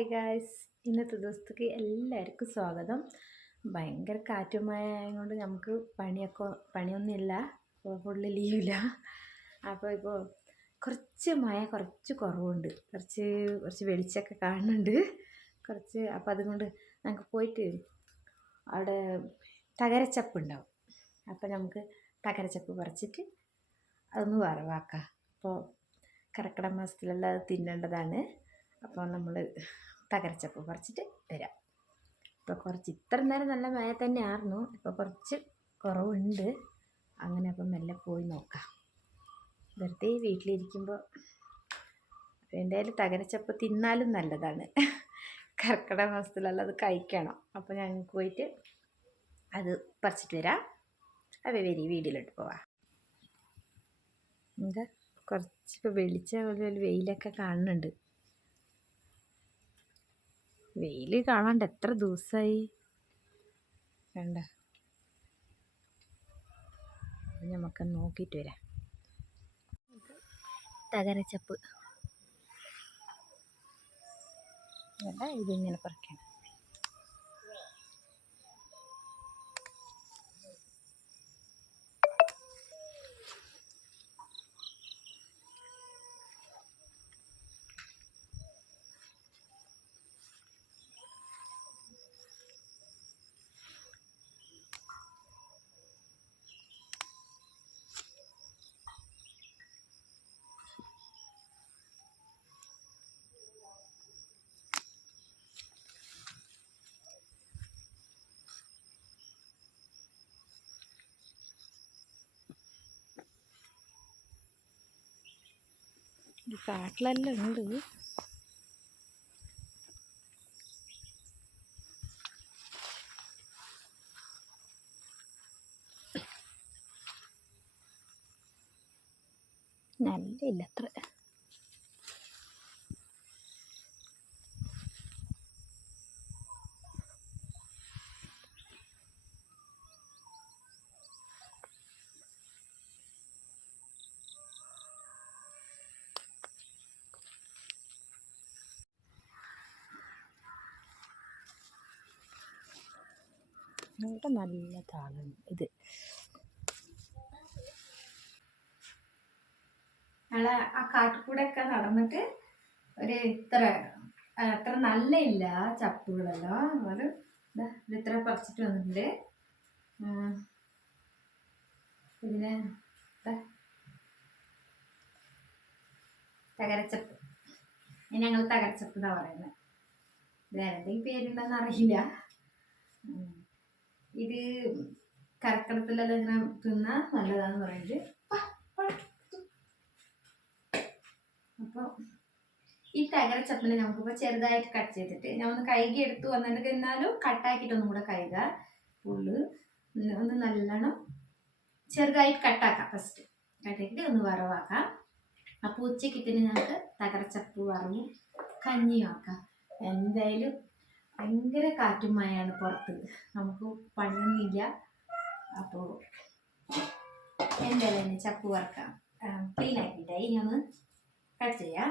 Hi guys, ഇന്നത്തെ ദിവസത്തേക്ക് എല്ലാവർക്കും സ്വാഗതം. ഭയങ്കര കാറ്റും മഴ ആയതുകൊണ്ട് നമുക്ക് പണിയൊന്നുമില്ല, ഫുള്ള് ലീവില്ല. അപ്പോൾ ഇപ്പോൾ കുറച്ച് കുറവുണ്ട്, കുറച്ച് വെളിച്ചമൊക്കെ കാണുന്നുണ്ട് അപ്പോൾ അതുകൊണ്ട് ഞങ്ങൾക്ക് പോയിട്ട് അവിടെ തകരച്ചപ്പ് ഉണ്ടാവും. അപ്പോൾ നമുക്ക് തകരച്ചപ്പ് പറിച്ചിട്ട് അതൊന്ന് വറവാക്കാം. അപ്പോൾ കർക്കിടക മാസത്തിലെല്ലാം അത് തിന്നേണ്ടതാണ്. അപ്പോൾ നമ്മൾ തകരച്ചപ്പ് പറിച്ചിട്ട് വരാം. ഇപ്പോൾ ഇത്ര നേരം നല്ല മഴ തന്നെയായിരുന്നു, ഇപ്പോൾ കുറച്ച് കുറവുണ്ട്. അങ്ങനെ അപ്പം മെല്ലെ പോയി നോക്കാം. വെറുതെ വീട്ടിലിരിക്കുമ്പോൾ എന്തായാലും തകരച്ചപ്പ് തിന്നാലും നല്ലതാണ്. കർക്കിടക മാസത്തിലെല്ലാം അത് കഴിക്കണം. അപ്പോൾ ഞങ്ങൾക്ക് പോയിട്ട് അത് പറിച്ചിട്ട് വരാം. അപ്പോൾ വരി വീട്ടിലോട്ട് പോവാം. എന്താ കുറച്ചിപ്പോൾ വെളിച്ചം വെയിലൊക്കെ കാണുന്നുണ്ട്. വെയിൽ കാണാണ്ട് എത്ര ദിവസമായി വേണ്ട. നമുക്ക് നോക്കിയിട്ട് വരാം. തകരച്ചപ്പ് വേണ്ട, ഇതിങ്ങനെ പറിക്കണം. ഈ കാട്ടിലെല്ലാം ഉണ്ട്. നല്ല അത്ര. ഇവിടെ നല്ല താളാണ് ഇത്. ഞങ്ങളെ ആ കാട്ടിക്കൂടെയൊക്കെ നടന്നിട്ട് ഒരു അത്ര നല്ല ഇല്ല ചപ്പുകളെല്ലാം. അത് ഇത്ര പറിച്ചിട്ട് വന്നിട്ടുണ്ട്. ഇതിന് തകരച്ചപ്പ്, ഇനി ഞങ്ങൾ തകരച്ചപ്പ് എന്നാ പറയുന്നത്. വേറെ എന്തെങ്കിലും പേരുണ്ടെന്ന് അറിയില്ല. ഇത് കർക്കിടകത്തിലെല്ലാം ഇങ്ങനെ തിന്നാൻ നല്ലതാന്ന് പറയുന്നത്. അപ്പോൾ ഈ തകരച്ചപ്പിനെ നമുക്കിപ്പോൾ ചെറുതായിട്ട് കട്ട് ചെയ്തിട്ട് ഞാൻ ഒന്ന് കഴുകി എടുത്തു വന്നിട്ട് എന്നാലും കട്ടാക്കിയിട്ടൊന്നും കൂടെ കഴുകുക. ഫുള്ള് ഒന്ന് നല്ലോണം ചെറുതായിട്ട് കട്ടാക്കാം. ഫസ്റ്റ് കട്ടാക്കിയിട്ട് ഒന്ന് വറവാക്കാം. അപ്പോൾ ഉച്ചയ്ക്കത്തിന് ഞങ്ങൾക്ക് തകരച്ചപ്പ് വറവും കഞ്ഞിയും ആക്കാം. എന്തായാലും ഭയങ്കര കാറ്റും മഴയാണ് പുറത്ത്, നമുക്ക് പണിയൊന്നുമില്ല. അപ്പോൾ എന്തായാലും ചപ്പ് വറക്കാം. ക്ലീൻ ആക്കിയിട്ടായി ഞാൻ ഒന്ന് കട്ട് ചെയ്യാം.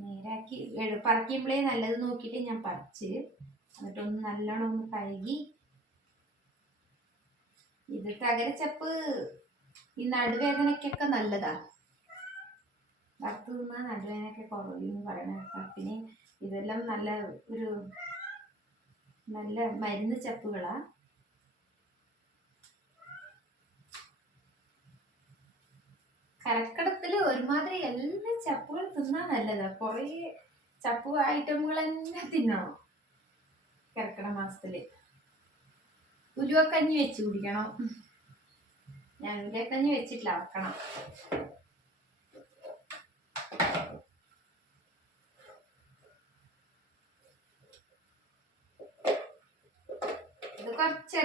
നേരാക്കി പറിക്കുമ്പോഴേ നല്ലത് നോക്കിയിട്ട് ഞാൻ പറിച്ച് എന്നിട്ടൊന്ന് നല്ലോണം ഒന്ന് കഴുകി. ഇത് തകരച്ചപ്പ് ഈ നടുവേദനയ്ക്കൊക്കെ നല്ലതാ. വറുത്ത് തിന്നാൽ നടുവേദനയൊക്കെ കുറയും പറയണ. പിന്നെ ഇതെല്ലാം നല്ല മരുന്ന് ചപ്പുകളാ. കർക്കിടകത്തില് ഒരുമാതിരി എല്ലാ ചപ്പുകൾ തിന്നാൻ നല്ലതാ. കുറേ ചപ്പു ഐറ്റമുകൾ തന്നെ തിന്നണം കർക്കിടക മാസത്തില്. ഉലുവക്കഞ്ഞി വെച്ച് കുടിക്കണം. ഞാൻ ഉലുവക്കഞ്ഞി വെച്ചിട്ടില്ല, വെക്കണം. ഇത് കുറച്ച്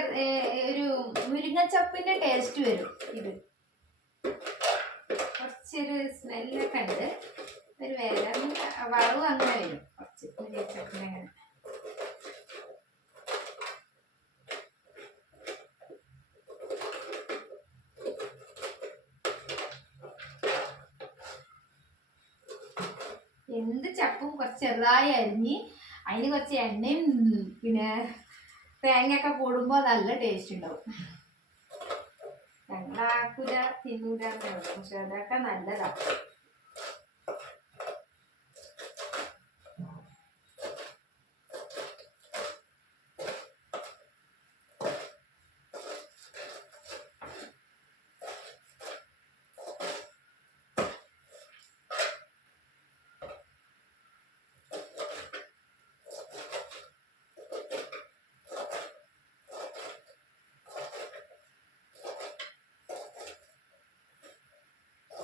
ഒരു മുരിങ്ങച്ചപ്പിന്റെ ടേസ്റ്റ് വരും. ഇത് കുറച്ചൊരു സ്മെല്ലൊക്കെ ഉണ്ട്. ഒരു വേറെ വറവ് അങ്ങനെ വരും. കുറച്ച് മുരിങ്ങച്ചപ്പിന് അങ്ങനെ. എന്ത് ചപ്പ ചപ്പും കുറച്ച് ചെറുതായി അരിഞ്ഞ് അതിന് കുറച്ച് എണ്ണയും പിന്നെ തേങ്ങയൊക്കെ കൂടുമ്പോൾ നല്ല ടേസ്റ്റ് ഉണ്ടാവും. ഞങ്ങളാക്കൂല തിന്നൂല, പക്ഷെ അതൊക്കെ നല്ലതാണ്.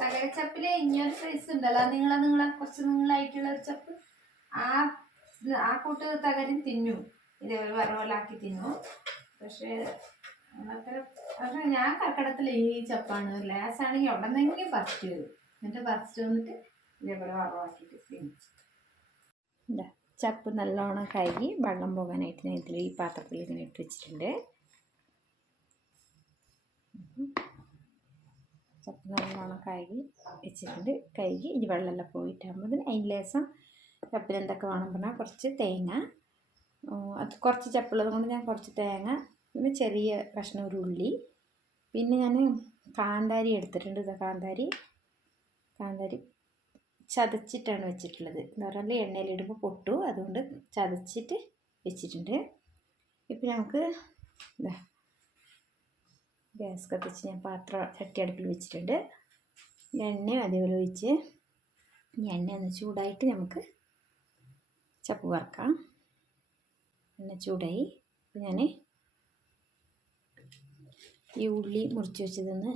തകരച്ചപ്പില് ഇനിയൊരു സൈസ് ഉണ്ടല്ലോ, നിങ്ങളെ കുറച്ച് നീളായിട്ടുള്ള ഒരു ചപ്പ്, ആ കൂട്ട് തകരും തിന്നും, ഇതേപോലെ വറവലാക്കി തിന്നും. പക്ഷേ ഞാൻ കർക്കിടത്തിൽ ഈ ചപ്പാണ് ലേസാണെങ്കിൽ ഉടനെങ്കിലും പറിച്ചിട്ട് വരും. എന്നിട്ട് പറിച്ചിട്ട് വന്നിട്ട് ഇതേപോലെ വറവാക്കിയിട്ട് തിന്നും. എന്താ ചപ്പ് നല്ലോണം കഴുകി വെള്ളം പോകാനായിട്ട് ഞാൻ ഇതിൽ ഈ പാത്രത്തിൽ ഇങ്ങനെ ഇട്ട് വെച്ചിട്ടുണ്ട്. ചപ്പ് നല്ലോണം കഴുകി വെച്ചിട്ടുണ്ട്. കഴുകി ഇനി വെള്ളമെല്ലാം പോയിട്ടാകുമ്പോൾ അതിന് ലേസം ചപ്പിൽ എന്തൊക്കെ വേണം പറഞ്ഞാൽ കുറച്ച് തേങ്ങ, അത് കുറച്ച് ചപ്പുള്ളത് കൊണ്ട് ഞാൻ കുറച്ച് തേങ്ങ, പിന്നെ ചെറിയ കഷ്ണം ഒരു ഉള്ളി, പിന്നെ ഞാൻ കാന്താരി എടുത്തിട്ടുണ്ട്. കാന്താരി ചതച്ചിട്ടാണ് വെച്ചിട്ടുള്ളത്. എന്ന് പറഞ്ഞാൽ എണ്ണയിലിടുമ്പോൾ പൊട്ടു, അതുകൊണ്ട് ചതച്ചിട്ട് വെച്ചിട്ടുണ്ട്. ഇപ്പം നമുക്ക് ഗ്യാസ് കത്തിച്ച് ഞാൻ ചട്ടി അടുപ്പിൽ വെച്ചിട്ടുണ്ട്. എണ്ണ അതേപോലെ ഒഴിച്ച് ഈ എണ്ണ ഒന്ന് ചൂടായിട്ട് നമുക്ക് ചപ്പ് വറുക്കാം. എണ്ണ ചൂടായി. ഞാൻ ഈ ഉള്ളി മുറിച്ച് വെച്ചതൊന്ന്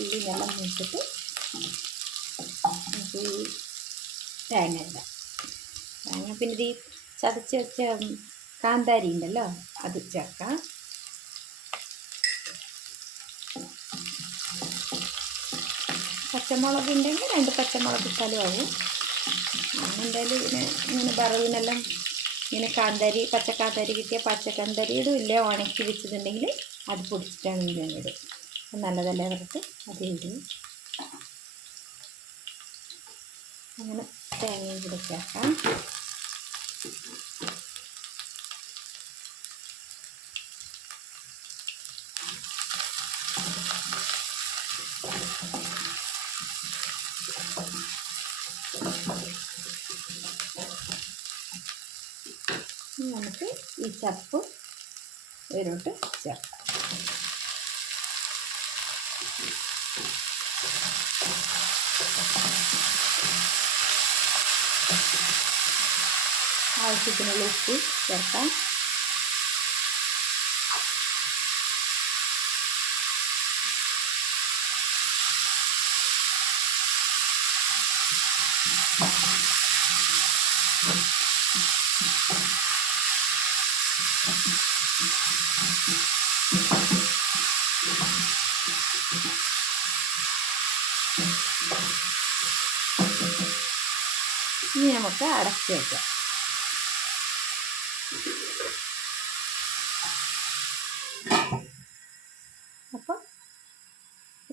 ഉള്ളി വെള്ളം മൂത്തിട്ട് നമുക്ക് ഈ തേങ്ങ ഇടാം. തേങ്ങ പിന്നെ ഇത് ചതച്ച് വെച്ച കാന്താരി ഉണ്ടല്ലോ അത് ചേർക്കാം. പച്ചമുളക് ഉണ്ടെങ്കിൽ 2 പച്ചമുളക് ഇട്ടാലും ആവും. എന്തായാലും ഇങ്ങനെ വറവിനെല്ലാം ഇങ്ങനെ പച്ചക്കാന്താരി കിട്ടിയ പച്ചക്കാന്താരി ഇടും, ഇല്ല ഉണക്കി വെച്ചിട്ടുണ്ടെങ്കിൽ അത് പൊടിച്ചിട്ടാണ് ഞാനിടും. നല്ലതല്ലേ അവർക്ക് അത് ഇടും. അങ്ങനെ തേങ്ങയും കൂടെ ചേർക്കാം. നമുക്ക് ഈ ചപ്പ് ഇതിലോട്ട് ചേർക്കാം. ആവശ്യത്തിനുള്ള ഉപ്പ് ചേർക്കാം. ഇനി നമുക്ക് അടച്ച് വയ്ക്കാം. അപ്പോൾ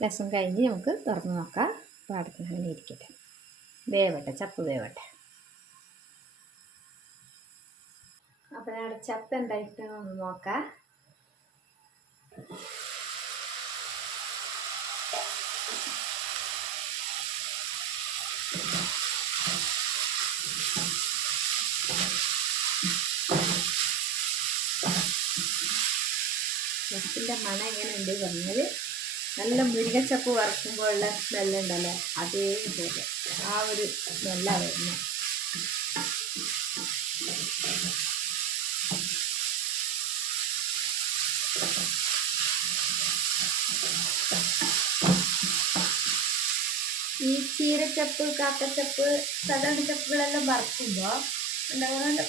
രസം കഴിഞ്ഞ് നമുക്ക് തുറന്ന് നോക്കാം. അപ്പോൾ അടുത്ത് അങ്ങനെ ഇരിക്കട്ടെ, വേവട്ടെ, ചപ്പ് വേവട്ടെ. അപ്പോൾ ഞാൻ ചപ്പ് എന്തായിട്ടൊന്ന് നോക്കാം. ചപ്പിൻ്റെ മണം എങ്ങനെയുണ്ട് പറഞ്ഞാൽ നല്ല മുരിങ്ങച്ചപ്പ് വറുക്കുമ്പോഴുള്ള സ്മെല്ലുണ്ടല്ലോ, അതേപോലെ ആ ഒരു സ്മെല്ലാണ് വരുന്നത്. ഈ ചീരച്ചപ്പ്, കാക്കച്ചപ്പ്, സാധാരണ ചപ്പുകളെല്ലാം വറുക്കുമ്പോൾ എന്താ പറയുക,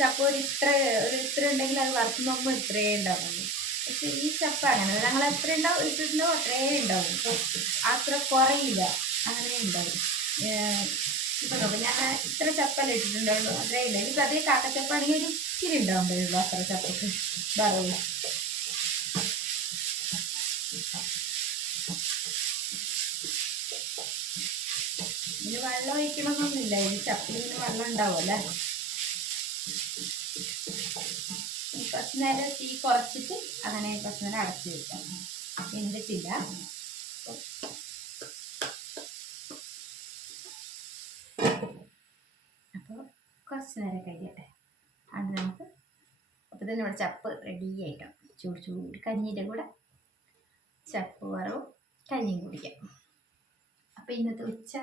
ചപ്പ് ഒരു ഇത്ര ഉണ്ടെങ്കിൽ അത് വറുക്കുമ്പോൾ ഇത്രയേ ഉണ്ടാവുള്ളൂ. പക്ഷെ ഈ ചപ്പ അങ്ങനെ ഞങ്ങൾ എത്ര ഉണ്ടാവും ഇട്ടിട്ടുണ്ടോ അത്രേ ഉണ്ടാവും. അപ്പോൾ അത്ര കുറയില്ല, അങ്ങനെ ഉണ്ടാവും. ഇപ്പം നോക്കാം, ഞാൻ ഇത്ര ചപ്പല്ല ഇട്ടിട്ടുണ്ടാവുള്ളൂ, അത്രേ ഇല്ല. ഇനിയിപ്പോൾ അതേ കാക്കച്ചപ്പാണെങ്കിൽ ഒരു ഇച്ചിരി ഉണ്ടാവുമ്പോഴുള്ളൂ അത്ര ചപ്പക്ക് വറവ്. ഇതിന് വെള്ളം ഒഴിക്കണമെന്നൊന്നുമില്ല, ഇതിന് ചപ്പിൽ ഇങ്ങനെ വെള്ളം ഉണ്ടാവുമല്ലേ. കുറച്ച് നേരം തീ കുറച്ചിട്ട് അങ്ങനെ കുറച്ച് നേരം അടച്ചു വെക്കാം. വെന്തിട്ടില്ല. അപ്പോൾ കുറച്ച് നേരം കഴിയട്ടെ, അത് നമുക്ക്. അപ്പോൾ തന്നെ ഇവിടെ ചപ്പ് റെഡി ആയിട്ടോ. ചൂട് ചൂട് കഞ്ഞീൻ്റെ കൂടെ ചപ്പ് വറവും കഞ്ഞിയും കുടിക്കാം. അപ്പോൾ ഇന്നത്തെ ഉച്ച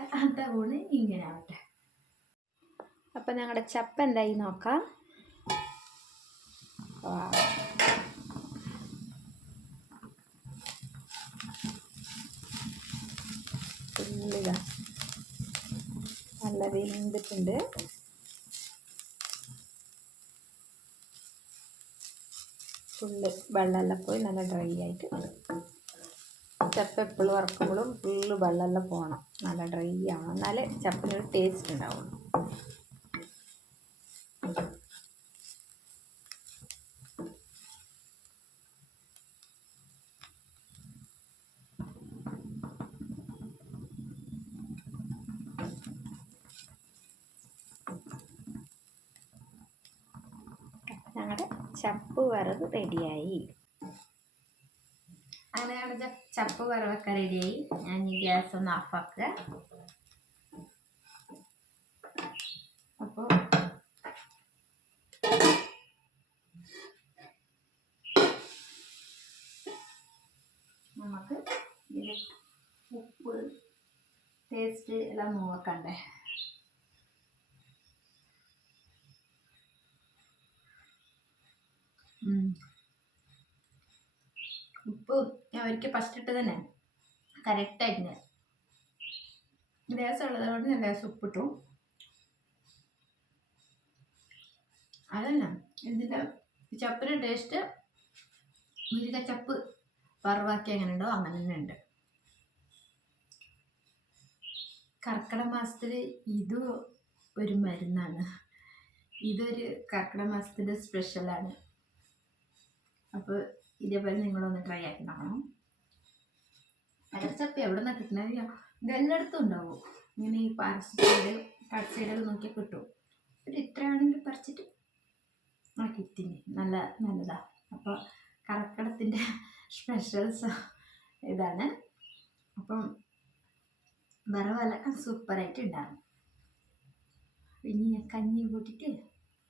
ഊണ് ഇങ്ങനെ ആവട്ടെ. അപ്പോൾ ഞങ്ങളുടെ ചപ്പ് എന്തായി നോക്കാം. ഫുള്ളിതാ നല്ല വെന്തിട്ടുണ്ട്. ഫുള്ള് വെള്ളമെല്ലാം പോയി നല്ല ഡ്രൈ ആയിട്ട്. ചപ്പ് എപ്പോഴും വറക്കുമ്പോഴും ഫുള്ള് വെള്ളമെല്ലാം പോകണം, നല്ല ഡ്രൈ ആവണം, എന്നാലേ ചപ്പിനൊരു ടേസ്റ്റ് ഉണ്ടാവുള്ളൂ. ഞങ്ങളുടെ ചപ്പ് വറവ് റെഡിയായി. അങ്ങനെ ഞങ്ങളുടെ ചപ്പ് വറവൊക്കെ റെഡിയായി. ഞാൻ ഈ ഗ്യാസ് ഒന്ന് ഓഫാക്കുക. അപ്പോൾ നമുക്ക് ഇതിൽ ഉപ്പ് ടേസ്റ്റ് എല്ലാം നോക്കണ്ടേ. ഉപ്പ് ഞാൻ ഒരിക്കൽ ഫസ്റ്റ് ഇട്ട് തന്നെ കറക്റ്റായിട്ടുണ്ട്. ലേസം ഉള്ളത് കൊണ്ട് ഞാൻ ലേസം ഉപ്പിട്ടു. അതന്നെ ഇതിൻ്റെ ചപ്പിൻ്റെ ടേസ്റ്റ് മുരിങ്ങച്ചപ്പ് വറവാക്കി എങ്ങനെ ഉണ്ടോ അങ്ങനെ തന്നെ ഉണ്ട്. കർക്കിടക മാസത്തിൽ ഇത് ഒരു മരുന്നാണ്. ഇതൊരു കർക്കിടക മാസത്തിൻ്റെ സ്പെഷ്യലാണ്. അപ്പോൾ ഇതേപോലെ നിങ്ങളൊന്ന് ട്രൈ ആക്കി നോക്കണം. അരച്ചപ്പ് എവിടെ നിന്നാണ് കിട്ടുന്നത്? ഇതെല്ലായിടത്തും ഉണ്ടാവും. ഇങ്ങനെ ഈ പാരസൈഡ് സൈഡൊക്കെ നോക്കിയാൽ കിട്ടും. ഒരു ഇത്രയാണെങ്കിൽ പറിച്ചിട്ട് കിട്ടിന് നല്ലതാണ്. അപ്പോൾ കർക്കിടകത്തിൻ്റെ സ്പെഷ്യൽസ് ഇതാണ്. അപ്പം വറവെല്ലാം സൂപ്പറായിട്ട് ഉണ്ടാകും. പിന്നെ ഞാൻ കഞ്ഞി കൂട്ടിയിട്ട്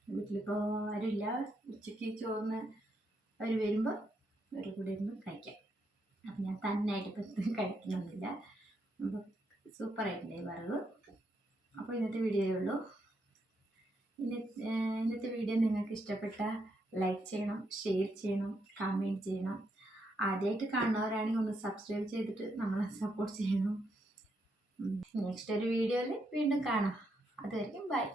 വീട്ടിലിപ്പോൾ ആരുമില്ല, ഉച്ചയ്ക്ക് ചോറിന് അവർ വരുമ്പോൾ ഒരു കൂടെ ഇരുന്ന് കഴിക്കാം. അപ്പം ഞാൻ തന്നെയായിട്ട് ഇപ്പം കഴിക്കണമെന്നില്ല. അപ്പോൾ സൂപ്പറായിട്ടുണ്ട് ഈ വറവ്. അപ്പോൾ ഇന്നത്തെ വീഡിയോയേ ഉള്ളൂ. ഇന്നത്തെ വീഡിയോ നിങ്ങൾക്ക് ഇഷ്ടപ്പെട്ടാൽ ലൈക്ക് ചെയ്യണം, ഷെയർ ചെയ്യണം, കമൻറ്റ് ചെയ്യണം. ആദ്യമായിട്ട് കാണുന്നവരാണെങ്കിൽ ഒന്ന് സബ്സ്ക്രൈബ് ചെയ്തിട്ട് നമ്മളെ സപ്പോർട്ട് ചെയ്യണം. നെക്സ്റ്റ് ഒരു വീഡിയോയിൽ വീണ്ടും കാണാം. അതുവരെയും ബൈ.